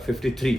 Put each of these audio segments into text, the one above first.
53,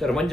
53,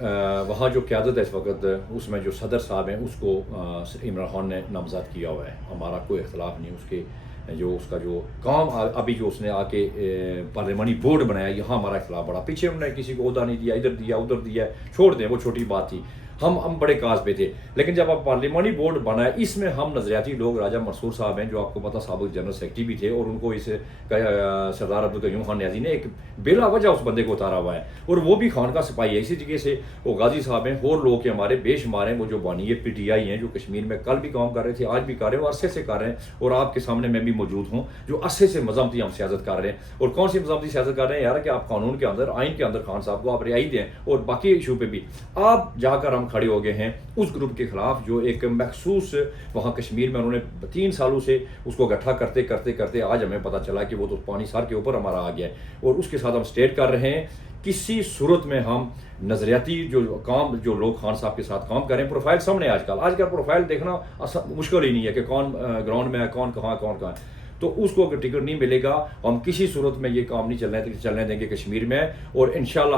وہاں جو قیادت ہے اس وقت اس میں جو صدر صاحب ہیں اس کو عمران خان نے نامزد کیا ہوا ہے. ہمارا کوئی اختلاف نہیں. اس کا جو کام ابھی جو اس نے آ کے پارلیمانی بورڈ بنایا, یہاں ہمارا اختلاف بڑا. پیچھے انہوں نے کسی کو عہدہ نہیں دیا, ادھر دیا ادھر دیا, چھوڑ دیں وہ چھوٹی بات تھی. ہم بڑے کاز پہ تھے. لیکن جب آپ پارلیمانی بورڈ بنا ہے, اس میں ہم نظریاتی لوگ, راجہ منصور صاحب ہیں جو آپ کو پتہ سابق جنرل سیکرٹری بھی تھے, اور ان کو اس سردار عبدالقیوم خان نیازی نے ایک بلا وجہ اس بندے کو اتارا ہوا ہے, اور وہ بھی خان کا سپاہی ہے. اسی جگہ سے وہ غازی صاحب ہیں, اور لوگ ہمارے بے شمار ہیں وہ جو بانی ہے PTI ہیں, جو کشمیر میں کل بھی کام کر رہے تھے, آج بھی کر رہے ہیں, اور عرصے سے کر رہے ہیں. اور آپ کے سامنے میں بھی موجود ہوں, جو عرصے سے مذمتی ہم سیاست کر رہے ہیں. اور کون سی مذمتی سیاست کر رہے ہیں یار, کہ آپ قانون کے اندر, آئین کے اندر خان صاحب کو آپ رہائی دیں, اور باقی ایشو پہ بھی آپ جا کر ہم کھڑے ہو گئے ہیں اس گروپ کے خلاف جو ایک مخصوص وہاں کشمیر میں انہوں نے 3 سالوں سے اس کو اکٹھا کرتے کرتے کرتے آج ہمیں پتہ چلا کہ وہ تو پانی سر کے اوپر ہمارا آ گیا ہے, اور اس کے ساتھ ہم اسٹیٹ کر رہے ہیں. کسی صورت میں ہم نظریاتی جو لوگ خان صاحب کے ساتھ کام کریں, پروفائل سامنے آج کل پروفائل دیکھنا مشکل ہی نہیں ہے کہ کون گراؤنڈ میں ہے, کون کہاں. تو اس کو اگر ٹکٹ نہیں ملے گا, ہم کسی صورت میں یہ کام نہیں چلنے دیں گے کشمیر میں. اور انشاءاللہ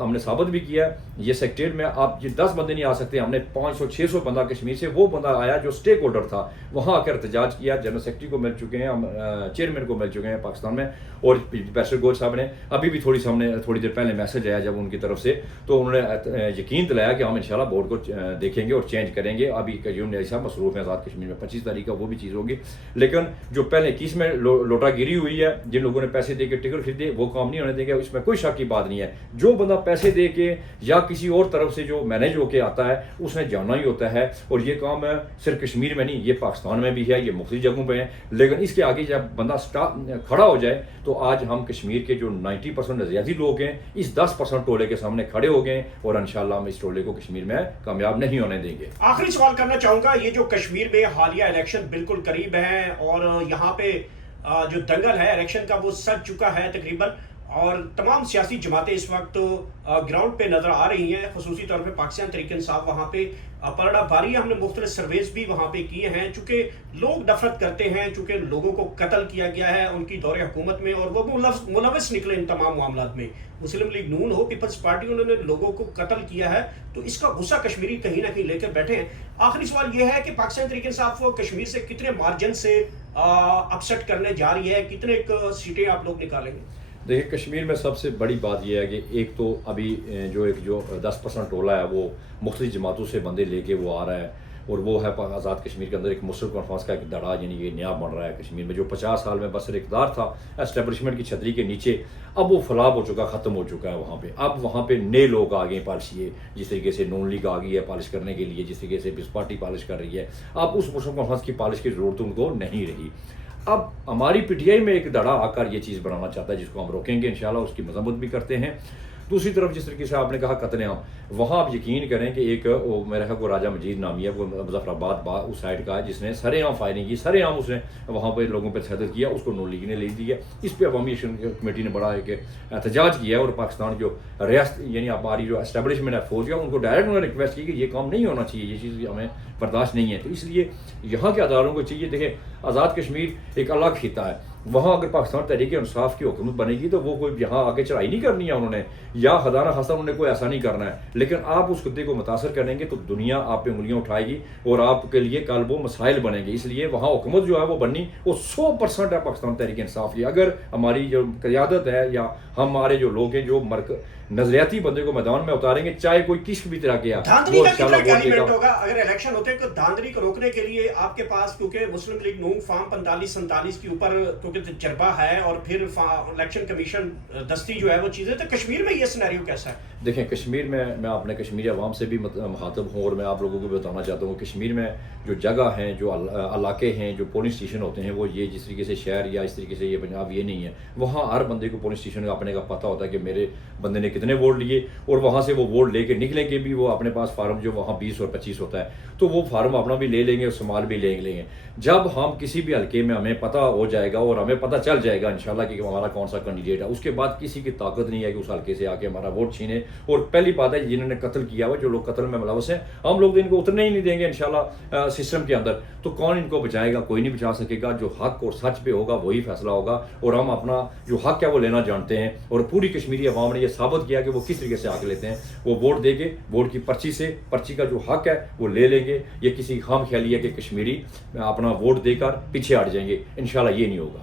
ہم نے ثابت بھی کیا ہے. یہ سیکٹریٹ میں آپ یہ 10 بندے نہیں آ سکتے, ہم نے 500-600 بندہ کشمیر سے, وہ بندہ آیا جو اسٹیک ہولڈر تھا, وہاں آ کر احتجاج کیا. جنرل سیکرٹری کو مل چکے ہیں, ہم چیئرمین کو مل چکے ہیں پاکستان میں, اور پیسٹر گوج صاحب نے ابھی بھی تھوڑی دیر پہلے میسج آیا جب ان کی طرف سے, تو انہوں نے یقین دلایا کہ ہم انشاءاللہ بورڈ کو دیکھیں گے اور چینج کریں گے. ابھی قیوم نیازی صاحب مصروف ہیں آزاد کشمیر میں, 25 تاریخ کا وہ بھی چیز ہوگی. لیکن جو پہلے 21 میں لوٹا گیری ہوئی ہے, جن لوگوں نے پیسے دے کے ٹکٹ خریدے, وہ کام نہیں ہونے دیں گے. اس میں کوئی شک کی بات نہیں ہے. جو بندہ پیسے دے کے یا کسی اور طرف سے جو مینیج ہو کے آتا ہے, اس نے جانا ہی ہوتا ہے. اور یہ کام صرف کشمیر میں نہیں, یہ پاکستان میں بھی ہے, یہ مختلف جگہوں پہ ہیں. لیکن اس کے آگے جب بندہ کھڑا ہو جائے, تو آج ہم کشمیر کے جو 90% نظریاتی لوگ ہیں, اس 10% ٹولے کے سامنے کھڑے ہو گئے, اور انشاءاللہ ہم اس ٹولے کو کشمیر میں کامیاب نہیں ہونے دیں گے. آخری سوال کرنا چاہوں گا, یہ جو کشمیر میں حالیہ الیکشن بالکل قریب ہیں, اور یہاں پہ جو دنگل ہے الیکشن کا وہ سج چکا ہے تقریباً, اور تمام سیاسی جماعتیں اس وقت گراؤنڈ پہ نظر آ رہی ہیں, خصوصی طور پہ پاکستان تحریک انصاف وہاں پہ پلڑا باری ہے. ہم نے مختلف سرویز بھی وہاں پہ کیے ہیں, چونکہ لوگ نفرت کرتے ہیں, چونکہ لوگوں کو قتل کیا گیا ہے ان کی دور حکومت میں, اور وہ ملوث نکلے ان تمام معاملات میں. مسلم لیگ نون ہو, پیپلز پارٹی, انہوں نے لوگوں کو قتل کیا ہے, تو اس کا غصہ کشمیری کہیں نہ کہیں لے کر بیٹھے ہیں. آخری سوال یہ ہے کہ پاکستان تحریک انصاف کشمیر سے کتنے مارجن سے اپسٹ کرنے جا رہی ہے, کتنے سیٹیں آپ لوگ نکالیں گے؟ دیکھیں, کشمیر میں سب سے بڑی بات یہ ہے کہ ایک تو ابھی جو 10% ٹولہ ہے وہ مختلف جماعتوں سے بندے لے کے وہ آ رہا ہے, اور وہ ہے آزاد کشمیر کے اندر ایک مسلم کانفرنس کا ایک دڑا, یعنی یہ نیا بن رہا ہے کشمیر میں. جو 50 سال میں بس اقتدار تھا اسٹیبلشمنٹ کی چھتری کے نیچے, اب وہ فلاب ہو چکا, ختم ہو چکا ہے وہاں پہ. اب وہاں پہ نئے لوگ آ گئے پالسی, جس طریقے سے نون لیگ آ گئی ہے پالش کرنے کے لیے, جس طریقے سے پیپلز پارٹی پالش کر رہی ہے. اب اس مسلم کانفرنس کی پالش کی ضرورت ان کو نہیں رہی. اب ہماری PTI میں ایک دڑا آ کر یہ چیز بنانا چاہتا ہے, جس کو ہم روکیں گے انشاءاللہ, اس کی مذمت بھی کرتے ہیں. دوسری طرف جس طریقے سے آپ نے کہا قتل عام, وہاں آپ یقین کریں کہ ایک میرا خیال کو راجہ مجید نامی ہے, وہ مظفر آباد اس سائڈ کا ہے, جس نے سرے عام فائرنگ کی, سرے عام اس نے وہاں پہ لوگوں پہ تشدد کیا, اس کو نون لیگ نے لے دیا. اس پہ عوامی ایکشن کمیٹی نے بڑا ایک احتجاج کیا, اور پاکستان جو ریاست یعنی ہماری جو اسٹیبلشمنٹ ہے فوج کا, ان کو ڈائریکٹ انہوں نے ریکویسٹ کی کہ یہ کام نہیں ہونا چاہیے, یہ چیز ہمیں برداشت نہیں ہے. تو اس لیے یہاں کے اداروں کو چاہیے, دیکھیں آزاد کشمیر ایک الگ خطہ ہے, وہاں اگر پاکستان تحریک انصاف کی حکومت بنے گی تو وہ کوئی یہاں آگے چڑھائی نہیں کرنی ہے انہوں نے, یا خدا نہ خواستہ انہوں نے کوئی ایسا نہیں کرنا ہے. لیکن آپ اس خطے کو متاثر کریں گے تو دنیا آپ پہ انگلیاں اٹھائے گی, اور آپ کے لیے کل وہ مسائل بنیں گے. اس لیے وہاں حکومت جو ہے وہ بننی وہ 100% ہے پاکستان تحریک انصاف کی. اگر ہماری جو قیادت ہے یا ہمارے جو لوگ ہیں جو نظریاتی بندے کو میدان میں اتاریں گے, چاہے کوئی کس بھی طرح کے دھاندلی کا کتنا ایلیمنٹ ہوگا اگر الیکشن ہوتے ہیں؟ کہ دھاندلی کو روکنے کے لیے آپ کے پاس, کیونکہ مسلم لیگ نون فارم 45-47 کے اوپر کیونکہ تجربہ ہے, اور پھر الیکشن کمیشن دستی جو ہے وہ چیزیں, تو کشمیر میں یہ سینیریو کیسا ہے؟ دیکھیں, کشمیر میں اپنے کشمیری عوام سے بھی مخاطب ہوں, اور میں آپ لوگوں کو بھی بتانا چاہتا ہوں, کشمیر میں جو جگہ ہیں, جو علاقے ہیں, جو پولنگ اسٹیشن ہوتے ہیں, وہ یہ جس طریقے سے شہر یا اس طریقے سے یہ پنجاب یہ نہیں ہے. وہاں ہر بندے کو پولنگ اسٹیشن کا اپنے کا پتہ ہوتا ہے کہ میرے بندے نے کتنے ووٹ لیے, اور وہاں سے وہ ووٹ لے کے نکلیں گے بھی, وہ اپنے پاس فارم جو وہاں 20 اور 25 ہوتا ہے, تو وہ فارم اپنا بھی لے لیں گے اور استعمال بھی لیں گے. جب ہم کسی بھی حلقے میں ہمیں پتہ ہو جائے گا, اور ہمیں پتہ چل جائے گا انشاءاللہ کہ ہمارا کون سا کینڈیڈیٹ ہے, اس کے بعد کسی کی طاقت نہیں ہے کہ اس حلقے سے آ کے ہمارا ووٹ چھینے. اور پہلی بات ہے, جنہوں نے قتل کیا ہوا, جو لوگ قتل میں ملوث ہیں, ہم لوگ ان کو اترنے ہی نہیں دیں گے انشاءاللہ سسٹم کے اندر. تو کون ان کو بچائے گا؟ کوئی نہیں بچا سکے گا. جو حق اور سچ پہ ہوگا وہی فیصلہ ہوگا, اور ہم اپنا جو حق ہے وہ لینا جانتے ہیں. اور پوری کشمیری عوام نے یہ ثابت سمجھ گیا کہ وہ کس طریقے سے آگے لیتے ہیں. وہ ووٹ دے گے, ووٹ کی پرچی کا جو حق ہے وہ لے لیں گے. یہ کسی خام خیالی ہے کہ کشمیری اپنا ووٹ دے کر پیچھے ہٹ جائیں گے, انشاءاللہ یہ نہیں ہوگا.